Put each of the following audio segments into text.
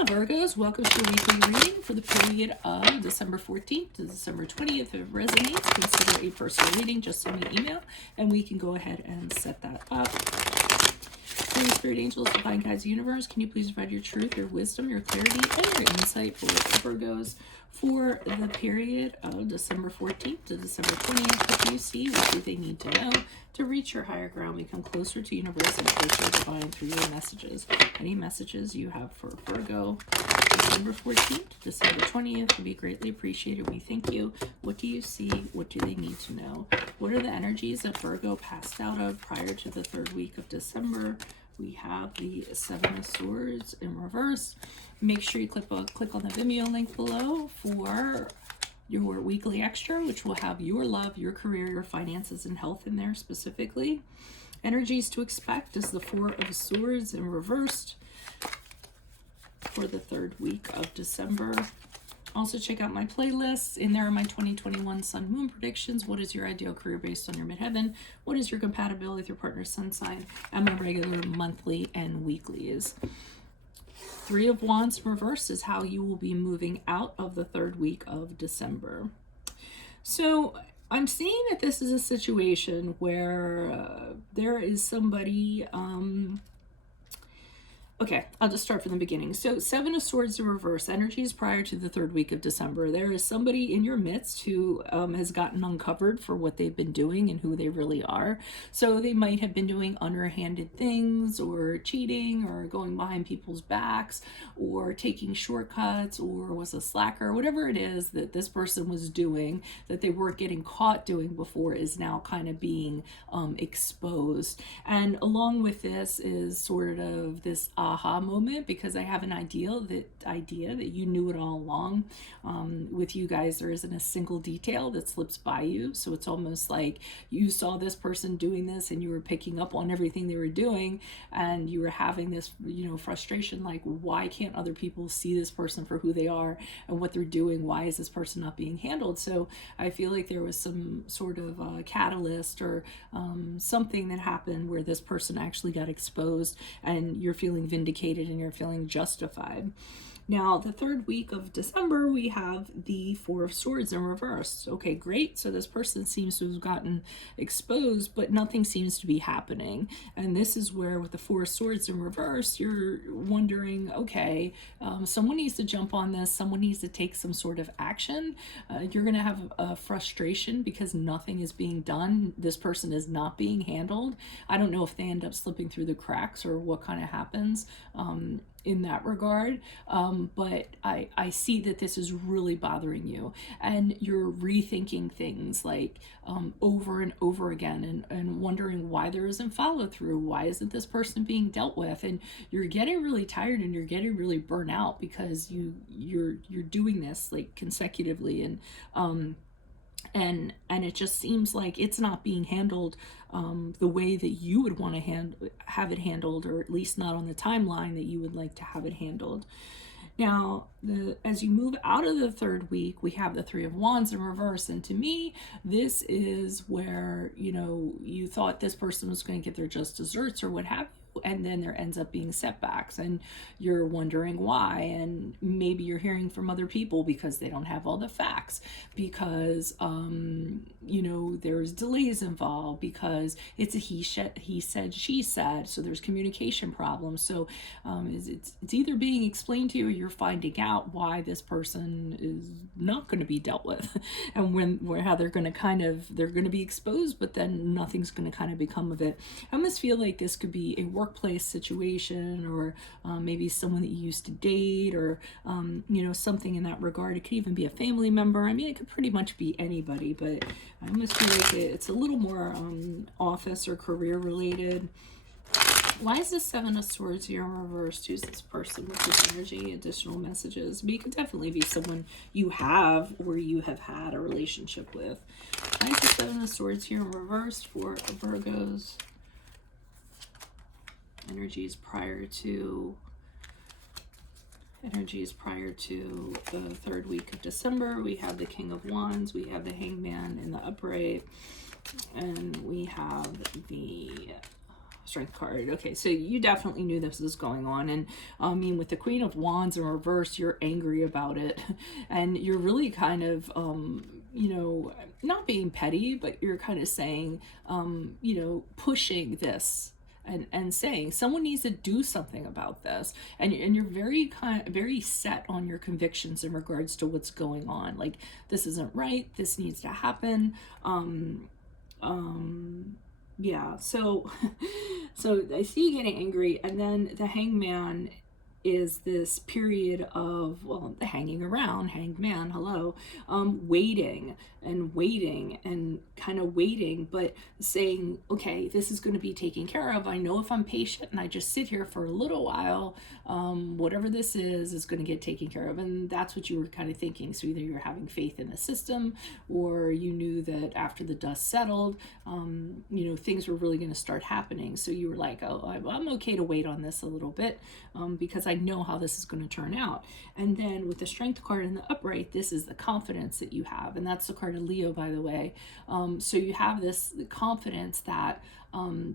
Hello Virgos, welcome to your weekly reading for the period of December 14th to December 20th. If it resonates, consider a personal reading. Just send me an email and we can go ahead and set that up. Holy Spirit, Angels, Divine Guides, Universe, can you please provide your truth, your wisdom, your clarity, and your insight for Virgos for the period of December 14th to December 20th? What do you see? What do they need to know to reach your higher ground, become closer to universe and closer to divine through your messages? Any messages you have for Virgo, December 14th to December 20th would be greatly appreciated. We thank you. What do you see? What do they need to know? What are the energies that Virgo passed out of prior to the third week of December? We have the Seven of Swords in reverse. Make sure you click on the Vimeo link below for your weekly extra, which will have your love, your career, your finances, and health in there specifically. Energies to expect is the Four of Swords in reversed for the third week of December. Also check out my playlists. In there are my 2021 Sun Moon predictions. What is your ideal career based on your midheaven? What is your compatibility with your partner's sun sign? And my regular monthly and weeklies. Three of Wands in reverse is how you will be moving out of the third week of December. So I'm seeing that this is a situation where there is somebody... Okay, I'll just start from the beginning. So Seven of Swords in reverse, energies prior to the third week of December. There is somebody in your midst who has gotten uncovered for what they've been doing and who they really are. So they might have been doing underhanded things or cheating or going behind people's backs or taking shortcuts or was a slacker. Whatever it is that this person was doing that they weren't getting caught doing before is now kind of being exposed. And along with this is sort of this aha moment, because I have an idea that you knew it all along. With you guys, there isn't a single detail that slips by you, so it's almost like you saw this person doing this and you were picking up on everything they were doing, and you were having this frustration, like, why can't other people see this person for who they are and what they're doing? Why is this person not being handled? So I feel like there was some sort of catalyst or something that happened where this person actually got exposed and you're feeling vindicated and you're feeling justified. Now, the third week of December, we have the Four of Swords in reverse. Okay, great. So this person seems to have gotten exposed, but nothing seems to be happening. And this is where, with the Four of Swords in reverse, you're wondering, okay, someone needs to jump on this. Someone needs to take some sort of action. You're going to have a frustration because nothing is being done. This person is not being handled. I don't know if they end up slipping through the cracks or what kind of happens in that regard, but I see that this is really bothering you, and you're rethinking things like over and over again, and wondering why there isn't follow through. Why isn't this person being dealt with? And you're getting really tired and you're getting really burnt out because you're doing this like consecutively, and it just seems like it's not being handled the way that you would want to have it handled, or at least not on the timeline that you would like to have it handled. Now, as you move out of the third week, we have the Three of Wands in reverse. And to me, this is where, you thought this person was going to get their just desserts or what have you. And then there ends up being setbacks and you're wondering why. And maybe you're hearing from other people because they don't have all the facts, because there's delays involved, because it's a he said, she said, so there's communication problems. So it's either being explained to you or you're finding out why this person is not going to be dealt with and how they're going to be exposed, but then nothing's going to kind of become of it. I almost feel like this could be a workplace situation, or maybe someone that you used to date, or something in that regard. It could even be a family member. I mean, it could pretty much be anybody, but I almost feel like it's a little more office or career related. Why is the Seven of Swords here in reverse? Who's this person with this energy? Additional messages. But it could definitely be someone you have or you have had a relationship with. Why is the Seven of Swords here in reverse for Virgos? Energies prior to the third week of December. We have the King of Wands, we have the Hangman in the upright, and we have the Strength card. Okay, so you definitely knew this was going on. And I mean, with the Queen of Wands in reverse, you're angry about it. And you're really kind of, you know, not being petty, but you're kind of saying, you know, pushing this and saying someone needs to do something about this, and you're very set on your convictions in regards to what's going on. Like, this isn't right, this needs to happen. Yeah, so so I see you getting angry, and then the Hangman is this period of, well, the hanging around, hanged man, hello, waiting and waiting and kind of waiting, but saying, okay, this is going to be taken care of. I know if I'm patient and I just sit here for a little while, whatever this is going to get taken care of. And that's what you were kind of thinking. So either you're having faith in the system, or you knew that after the dust settled, you know, things were really going to start happening. So you were like, oh, I'm okay to wait on this a little bit, because I know how this is going to turn out. And then with the Strength card in the upright, this is the confidence that you have. And that's the card of Leo, by the way. So you have this confidence that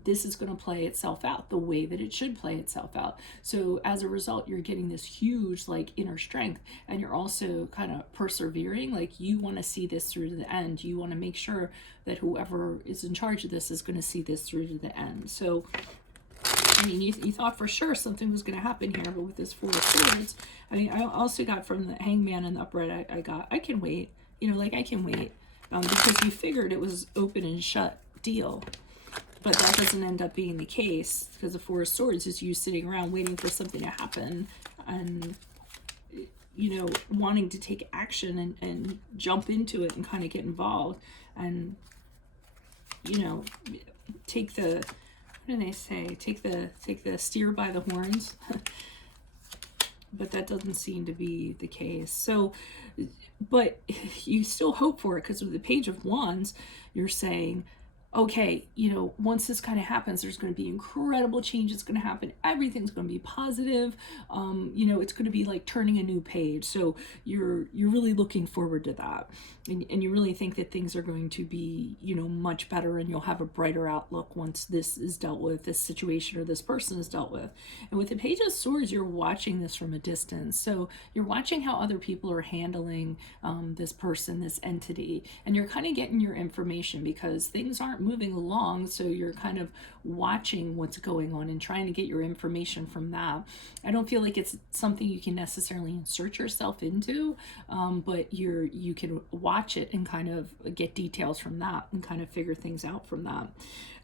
this is going to play itself out the way that it should play itself out. So as a result, you're getting this huge like inner strength, and you're also kind of persevering. Like, you want to see this through to the end. You want to make sure that whoever is in charge of this is going to see this through to the end. So I mean, you thought for sure something was going to happen here, but with this Four of Swords, I mean, I also got from the Hangman and the upright, I can wait, you know, like I can wait, because you figured it was open and shut deal. But that doesn't end up being the case, because the Four of Swords is you sitting around waiting for something to happen, and, you know, wanting to take action and jump into it and kind of get involved and, you know, take the, what do they say? Take the steer by the horns. But that doesn't seem to be the case. So, but you still hope for it, because with the Page of Wands, you're saying, okay, you know, once this kind of happens, there's going to be incredible change. It's going to happen. Everything's going to be positive. You know, it's going to be like turning a new page. So you're really looking forward to that. And you really think that things are going to be, you know, much better, and you'll have a brighter outlook once this is dealt with, this situation or this person is dealt with. And with the Page of Swords, you're watching this from a distance. So you're watching how other people are handling this person, this entity, and you're kind of getting your information, because things aren't moving along. So you're kind of watching what's going on and trying to get your information from that. I don't feel like it's something you can necessarily insert yourself into, but you can watch it and kind of get details from that and kind of figure things out from that.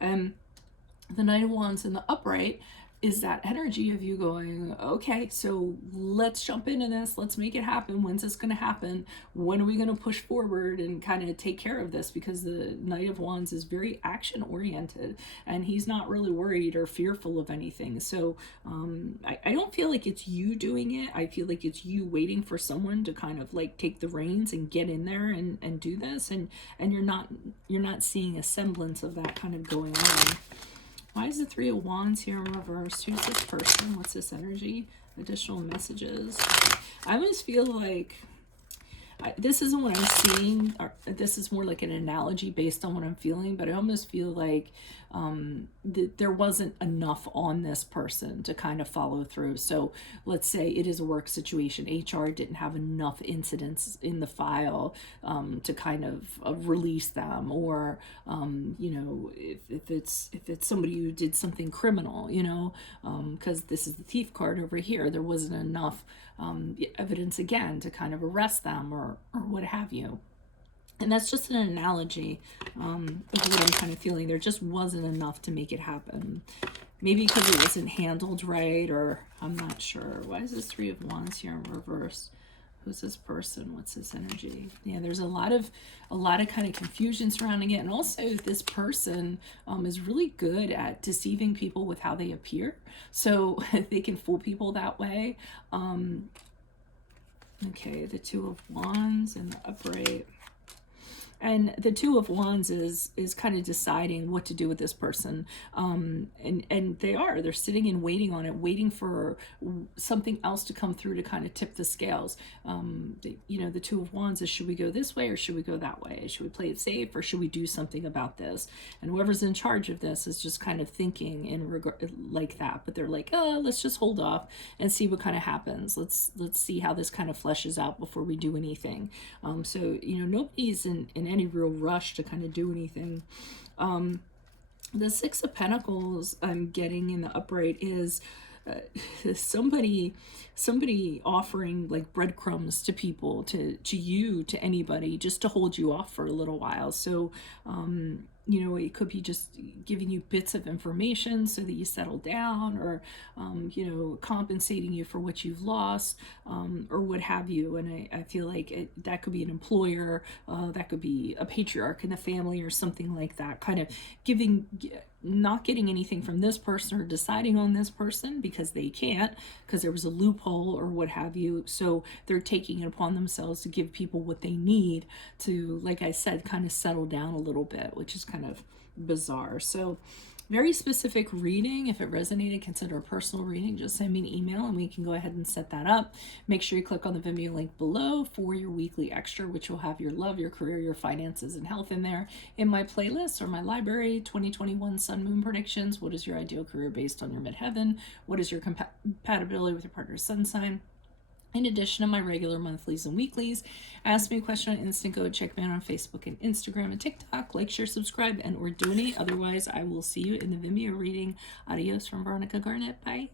The Knight of Wands in the upright is that energy of you going, okay, so let's jump into this. Let's make it happen. When's this going to happen? When are we going to push forward and kind of take care of this? Because the Knight of Wands is very action oriented, and he's not really worried or fearful of anything. So I don't feel like it's you doing it. I feel like it's you waiting for someone to kind of like take the reins and get in there and do this. And you're not seeing a semblance of that kind of going on. Why is the Three of Wands here in reverse? Who's this person? What's this energy? Additional messages. I almost feel like this isn't what I'm seeing, or this is more like an analogy based on what I'm feeling, but I almost feel like there wasn't enough on this person to kind of follow through. So let's say it is a work situation. HR didn't have enough incidents in the file to kind of release them, or you know, if it's somebody who did something criminal, you know, because this is the Thief card over here, there wasn't enough evidence again to kind of arrest them or what have you. And that's just an analogy of what I'm kind of feeling. There just wasn't enough to make it happen. Maybe because it wasn't handled right, or I'm not sure. Why is this Three of Wands here in reverse? Who's this person? What's this energy? Yeah, there's a lot of kind of confusion surrounding it. And also this person is really good at deceiving people with how they appear. So they can fool people that way. Okay, the Two of Wands and the upright. And the Two of Wands is kind of deciding what to do with this person. And they're sitting and waiting on it, waiting for something else to come through to kind of tip the scales. The Two of Wands is, should we go this way or should we go that way? Should we play it safe or should we do something about this? And whoever's in charge of this is just kind of thinking in regard like that. But they're like, oh, let's just hold off and see what kind of happens. Let's see how this kind of fleshes out before we do anything. So nobody's in any real rush to kind of do anything. The Six of Pentacles I'm getting in the upright is somebody offering like breadcrumbs to people, to you, to anybody, just to hold you off for a little while. So it could be just giving you bits of information so that you settle down, or compensating you for what you've lost, or what have you. And I feel like that could be an employer, that could be a patriarch in the family or something like that, kind of not getting anything from this person or deciding on this person because they can't, because there was a loophole or what have you. So they're taking it upon themselves to give people what they need to, like I said, kind of settle down a little bit, which is kind of bizarre. So very specific reading. If it resonated, consider a personal reading. Just send me an email and we can go ahead and set that up. Make sure you click on the Vimeo link below for your weekly extra, which will have your love, your career, your finances, and health in there. In my playlist or my library, 2021 Sun Moon Predictions. What is your ideal career based on your midheaven? What is your compatibility with your partner's sun sign? In addition to my regular monthlies and weeklies, ask me a question on Instant. Go check me out on Facebook and Instagram and TikTok. Like, share, subscribe, and or donate. Otherwise, I will see you in the Vimeo reading. Adios from Veronica Garnett. Bye.